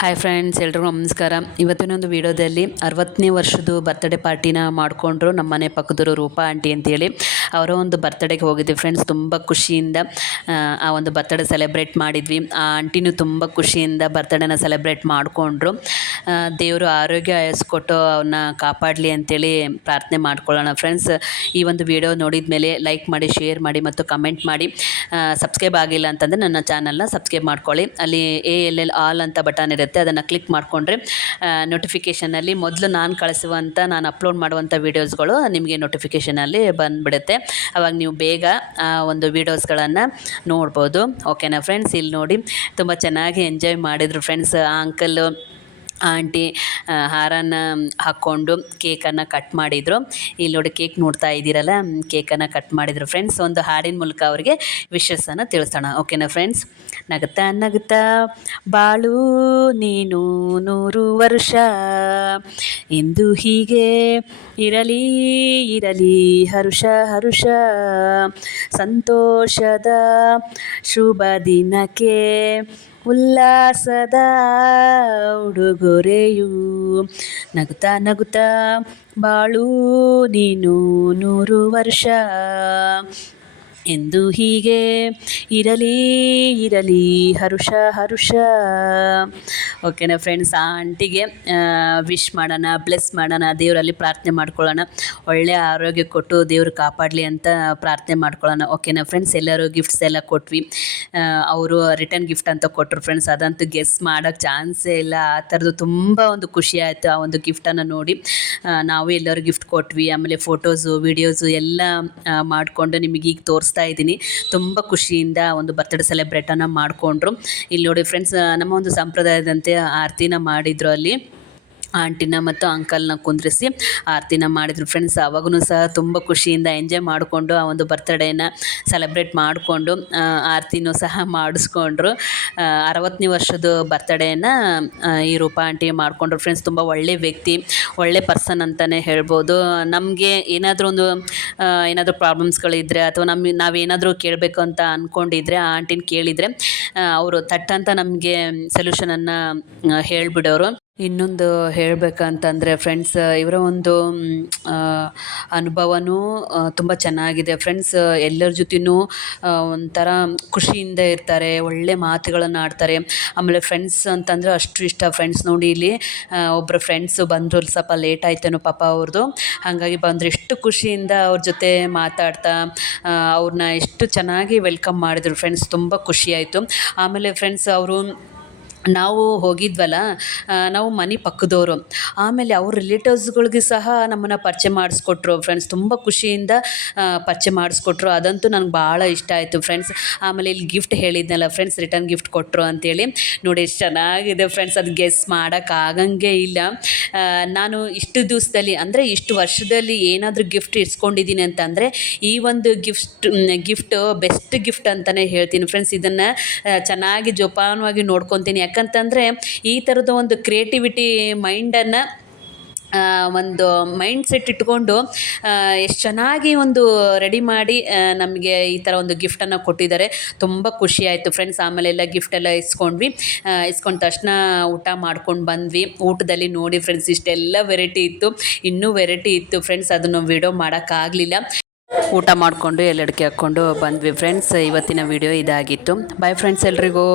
Hi friends ಎಲ್ರಿಗೂ ನಮಸ್ಕಾರ. ಇವತ್ತಿನ ಒಂದು ವಿಡಿಯೋದಲ್ಲಿ ಅರವತ್ತನೇ ವರ್ಷದ ಬರ್ತ್ಡೇ ಪಾರ್ಟಿನ ಮಾಡಿಕೊಂಡ್ರು ನಮ್ಮ ಮನೆ ಪಕ್ಕದವರು ರೂಪಾ ಆಂಟಿ ಅಂತೇಳಿ. ಅವರ ಒಂದು ಬರ್ತ್ಡೇಗೆ ಹೋಗಿದ್ವಿ ಫ್ರೆಂಡ್ಸ್ ತುಂಬ ಖುಷಿಯಿಂದ ಆ, ಒಂದು ಬರ್ತ್ಡೇ ಸೆಲೆಬ್ರೇಟ್ ಮಾಡಿದ್ವಿ. ಆ ಆಂಟಿನೂ ತುಂಬ ಖುಷಿಯಿಂದ ಬರ್ತ್ಡೇನ ಸೆಲೆಬ್ರೇಟ್ ಮಾಡಿಕೊಂಡ್ರು. ದೇವರು ಆರೋಗ್ಯ ಆಯಸ್ಕೊಟ್ಟು ಅವನ್ನ ಕಾಪಾಡಲಿ ಅಂತೇಳಿ ಪ್ರಾರ್ಥನೆ ಮಾಡ್ಕೊಳ್ಳೋಣ ಫ್ರೆಂಡ್ಸ್ ಈ ಒಂದು ವಿಡಿಯೋ ನೋಡಿದ ಮೇಲೆ ಲೈಕ್ ಮಾಡಿ ಶೇರ್ ಮಾಡಿ ಮತ್ತು ಕಮೆಂಟ್ ಮಾಡಿ. ಸಬ್ಸ್ಕ್ರೈಬ್ ಆಗಿಲ್ಲ ಅಂತಂದರೆ ನನ್ನ ಚಾನಲ್ನ ಸಬ್ಸ್ಕ್ರೈಬ್ ಮಾಡ್ಕೊಳ್ಳಿ. ಅಲ್ಲಿ ಎ ಎಲ್ ಎಲ್ ಆಲ್ ಅಂತ ಬಟನ್ ಇರುತ್ತೆ. ಅದನ್ನು ಕ್ಲಿಕ್ ಮಾಡಿಕೊಂಡ್ರೆ ನೋಟಿಫಿಕೇಷನಲ್ಲಿ ಮೊದಲು ನಾನು ಕಳಿಸುವಂಥ ನಾನು ಅಪ್ಲೋಡ್ ಮಾಡುವಂಥ ವೀಡಿಯೋಸ್ಗಳು ನಿಮಗೆ ನೋಟಿಫಿಕೇಷನಲ್ಲಿ ಬಂದುಬಿಡುತ್ತೆ. ಅವಾಗ ನೀವು ಬೇಗ ಒಂದು ವೀಡಿಯೋಸ್ಗಳನ್ನು ನೋಡ್ಬೋದು. ಓಕೆನಾ ಫ್ರೆಂಡ್ಸ್ ಇಲ್ಲಿ ನೋಡಿ, ತುಂಬ ಚೆನ್ನಾಗಿ ಎಂಜಾಯ್ ಮಾಡಿದರು ಫ್ರೆಂಡ್ಸ್ ಆ ಅಂಕಲ್ಲು ಆಂಟಿ ಹಾರನ ಹಾಕ್ಕೊಂಡು ಕೇಕನ್ನು ಕಟ್ ಮಾಡಿದರು. ಇಲ್ಲಿ ನೋಡಿ ಕೇಕ್ ನೋಡ್ತಾ ಇದ್ದೀರಲ್ಲ ಕೇಕನ್ನು ಕಟ್ ಮಾಡಿದರು. ಫ್ರೆಂಡ್ಸ್ ಒಂದು ಹಾಡಿನ ಮೂಲಕ ಅವರಿಗೆ ವಿಶಸ್ಸನ್ನು ತಿಳಿಸೋಣ. ಓಕೆನಾ ಫ್ರೆಂಡ್ಸ್ ನಗುತ್ತಾ ನಗುತ್ತಾ ಬಾಳು ನೀನು ನೂರು ವರ್ಷ. ಎಂದು ಹೀಗೆ ಇರಲಿ ಇರಲಿ, ಹರುಷ ಹರುಷ. ಸಂತೋಷದ ಶುಭ ದಿನಕ್ಕೆ. ಉಲ್ಲಾಸದ ಉಡುಗೊರೆಯು. ನಗುತ್ತಾ ನಗುತ್ತಾ ಬಾಳು ನೀನು ನೂರು ವರ್ಷ. ಎಂದು ಹೀಗೆ, ಇರಲಿ ಇರಲಿ, ಹರುಷ ಹರುಷ. ಓಕೆನಾ ಫ್ರೆಂಡ್ಸ್ ಆ ಆಂಟಿಗೆ ವಿಶ್ ಮಾಡೋಣ ಬ್ಲೆಸ್ ಮಾಡೋಣ, ದೇವರಲ್ಲಿ ಪ್ರಾರ್ಥನೆ ಮಾಡ್ಕೊಳ್ಳೋಣ. ಒಳ್ಳೆಯ ಆರೋಗ್ಯ ಕೊಟ್ಟು ದೇವರು ಕಾಪಾಡಲಿ ಅಂತ ಪ್ರಾರ್ಥನೆ ಮಾಡ್ಕೊಳ್ಳೋಣ. ಓಕೆನಾ ಫ್ರೆಂಡ್ಸ್ ಎಲ್ಲರೂ ಗಿಫ್ಟ್ಸ್ ಎಲ್ಲ ಕೊಟ್ವಿ. ಅವರು ರಿಟರ್ನ್ ಗಿಫ್ಟ್ ಅಂತ ಕೊಟ್ಟರು ಫ್ರೆಂಡ್ಸ್ ಅದಂತೂ ಗೆಸ್ ಮಾಡೋಕ್ಕೆ ಚಾನ್ಸೇ ಇಲ್ಲ. ಆ ಥರದ್ದು ತುಂಬ ಒಂದು ಖುಷಿ ಆಯಿತು ಆ ಒಂದು ಗಿಫ್ಟನ್ನು ನೋಡಿ. ನಾವು ಎಲ್ಲರೂ ಗಿಫ್ಟ್ ಕೊಟ್ವಿ. ಆಮೇಲೆ ಫೋಟೋಸು ವಿಡಿಯೋಸು ಎಲ್ಲ ಮಾಡಿಕೊಂಡು ನಿಮಗೆ ಈಗ ತೋರಿಸ್ತಾ ಇದ್ದೀನಿ. ತುಂಬ ಖುಷಿಯಿಂದ ಒಂದು ಬರ್ತ್ಡೇ ಸೆಲೆಬ್ರೇಟನ್ನು ಮಾಡಿಕೊಂಡ್ರು. ಇಲ್ಲಿ ನೋಡಿ ಫ್ರೆಂಡ್ಸ್ ನಮ್ಮ ಒಂದು ಸಂಪ್ರದಾಯದಂತೆ ಆರತಿನ ಮಾಡಿದ್ರು ಅಲ್ಲಿ. ಆಂಟಿನ ಮತ್ತು ಅಂಕಲ್ನ ಕುಂದ್ರಿಸಿ ಆರತಿನ ಮಾಡಿದ್ರು. ಫ್ರೆಂಡ್ಸ್ ಅವಾಗೂ ಸಹ ತುಂಬ ಖುಷಿಯಿಂದ ಎಂಜಾಯ್ ಮಾಡಿಕೊಂಡು ಆ ಒಂದು ಬರ್ತ್ಡೇನ ಸೆಲೆಬ್ರೇಟ್ ಮಾಡಿಕೊಂಡು ಆರತಿನೂ ಸಹ ಮಾಡಿಸ್ಕೊಂಡ್ರು. ಅರವತ್ತನೇ ವರ್ಷದ ಬರ್ತ್ಡೇನ ಈ ರೂಪಾ ಆಂಟಿ ಮಾಡಿಕೊಂಡ್ರು. ಫ್ರೆಂಡ್ಸ್ ತುಂಬ ಒಳ್ಳೆ ವ್ಯಕ್ತಿ, ಒಳ್ಳೆ ಪರ್ಸನ್ ಅಂತಲೇ ಹೇಳ್ಬೋದು. ನಮಗೆ ಏನಾದರೂ ಒಂದು ಏನಾದರೂ ಪ್ರಾಬ್ಲಮ್ಸ್ಗಳಿದ್ದರೆ ಅಥವಾ ನಮ್ಮ ನಾವೇನಾದರೂ ಕೇಳಬೇಕು ಅಂತ ಅಂದ್ಕೊಂಡಿದ್ರೆ ಆ ಆಂಟಿನ ಕೇಳಿದರೆ ಅವರು ತಟ್ಟಂತ ನಮಗೆ ಸೊಲ್ಯೂಷನನ್ನು ಹೇಳಿಬಿಡೋರು. ಇನ್ನೊಂದು ಹೇಳಬೇಕಂತಂದರೆ ಫ್ರೆಂಡ್ಸ್ ಇವರ ಒಂದು ಅನುಭವವೂ ತುಂಬ ಚೆನ್ನಾಗಿದೆ. ಫ್ರೆಂಡ್ಸ್ ಎಲ್ಲರ ಜೊತೆನೂ ಆ, ಒಂಥರ ಖುಷಿಯಿಂದ ಇರ್ತಾರೆ ಒಳ್ಳೆ ಮಾತುಗಳನ್ನು ಆಡ್ತಾರೆ. ಆಮೇಲೆ ಫ್ರೆಂಡ್ಸ್ ಅಂತಂದರೆ ಅಷ್ಟು ಇಷ್ಟ. ಫ್ರೆಂಡ್ಸ್ ನೋಡಿ ಇಲ್ಲಿ ಒಬ್ಬರು ಫ್ರೆಂಡ್ಸು ಬಂದರು ಸ್ವಲ್ಪ ಲೇಟ್ ಆಯ್ತೇನೋ ಪಾಪ ಅವ್ರದ್ದು ಹಾಗಾಗಿ ಬಂದರು ಎಷ್ಟು ಖುಷಿಯಿಂದ ಅವ್ರ ಜೊತೆ ಮಾತಾಡ್ತಾ ಅವ್ರನ್ನ ಎಷ್ಟು ಚೆನ್ನಾಗಿ ವೆಲ್ಕಮ್ ಮಾಡಿದ್ರು. ಫ್ರೆಂಡ್ಸ್ ತುಂಬ ಖುಷಿಯಾಯಿತು ಆಮೇಲೆ ಫ್ರೆಂಡ್ಸ್ ಅವರು ನಾವು ಹೋಗಿದ್ವಲ್ಲ ನಾವು ಮನೆ ಪಕ್ಕದವರು. ಆಮೇಲೆ ಅವ್ರ ರಿಲೇಟಿವ್ಸ್ಗಳಿಗೆ ಸಹ ನಮ್ಮನ್ನು ಪರಿಚಯ ಮಾಡಿಸ್ಕೊಟ್ರು. ಫ್ರೆಂಡ್ಸ್ ತುಂಬ ಖುಷಿಯಿಂದ ಪರಿಚಯ ಮಾಡಿಸ್ಕೊಟ್ರು. ಅದಂತೂ ನನಗೆ ಭಾಳ ಇಷ್ಟ ಆಯಿತು ಫ್ರೆಂಡ್ಸ್ ಆಮೇಲೆ ಇಲ್ಲಿ ಗಿಫ್ಟ್ ಹೇಳಿದ್ನಲ್ಲ ಫ್ರೆಂಡ್ಸ್ ರಿಟರ್ನ್ ಗಿಫ್ಟ್ ಕೊಟ್ಟರು ಅಂತೇಳಿ. ನೋಡಿ ಎಷ್ಟು ಚೆನ್ನಾಗಿದೆ ಫ್ರೆಂಡ್ಸ್ ಅದು ಗೆಸ್ ಮಾಡೋಕ್ಕಾಗಂಗೆ ಇಲ್ಲ. ನಾನು ಇಷ್ಟು ದಿವಸದಲ್ಲಿ, ಅಂದರೆ ಇಷ್ಟು ವರ್ಷದಲ್ಲಿ ಏನಾದರೂ ಗಿಫ್ಟ್ ಇಟ್ಸ್ಕೊಂಡಿದ್ದೀನಿ ಅಂತಂದರೆ, ಈ ಒಂದು ಗಿಫ್ಟ್ ಗಿಫ್ಟ್ ಬೆಸ್ಟ್ ಗಿಫ್ಟ್ ಅಂತಲೇ ಹೇಳ್ತೀನಿ ಫ್ರೆಂಡ್ಸ್ ಇದನ್ನು ಚೆನ್ನಾಗಿ ಜೋಪಾನವಾಗಿ ನೋಡ್ಕೊತೀನಿ. ಯಾಕಂತಂದರೆ ಈ ಥರದ ಒಂದು ಕ್ರಿಯೇಟಿವಿಟಿ ಮೈಂಡನ್ನು ಒಂದು ಮೈಂಡ್ ಸೆಟ್ ಇಟ್ಕೊಂಡು ಎಷ್ಟು ಚೆನ್ನಾಗಿ ಒಂದು ರೆಡಿ ಮಾಡಿ ನಮಗೆ ಈ ಥರ ಒಂದು ಗಿಫ್ಟನ್ನು ಕೊಟ್ಟಿದ್ದಾರೆ. ತುಂಬ ಖುಷಿ ಆಯಿತು ಫ್ರೆಂಡ್ಸ್ ಆಮೇಲೆ ಎಲ್ಲ ಗಿಫ್ಟ್ ಎಲ್ಲ ಇಸ್ಕೊಂಡ್ವಿ. ಇಸ್ಕೊಂಡ ತಕ್ಷಣ ಊಟ ಮಾಡ್ಕೊಂಡು ಬಂದ್ವಿ. ಊಟದಲ್ಲಿ ನೋಡಿ ಫ್ರೆಂಡ್ಸ್ ಇಷ್ಟೆಲ್ಲ ವೆರೈಟಿ ಇತ್ತು. ಇನ್ನೂ ವೆರೈಟಿ ಇತ್ತು ಫ್ರೆಂಡ್ಸ್ ಅದನ್ನು ವಿಡಿಯೋ ಮಾಡೋಕ್ಕಾಗಲಿಲ್ಲ ಊಟ ಮಾಡಿಕೊಂಡು ಎಲ್ಲಡಿಕೆ ಹಾಕ್ಕೊಂಡು ಬಂದ್ವಿ ಫ್ರೆಂಡ್ಸ್ ಇವತ್ತಿನ ವಿಡಿಯೋ ಇದಾಗಿತ್ತು. ಬಾಯ್ ಫ್ರೆಂಡ್ಸ್ ಎಲ್ರಿಗೂ.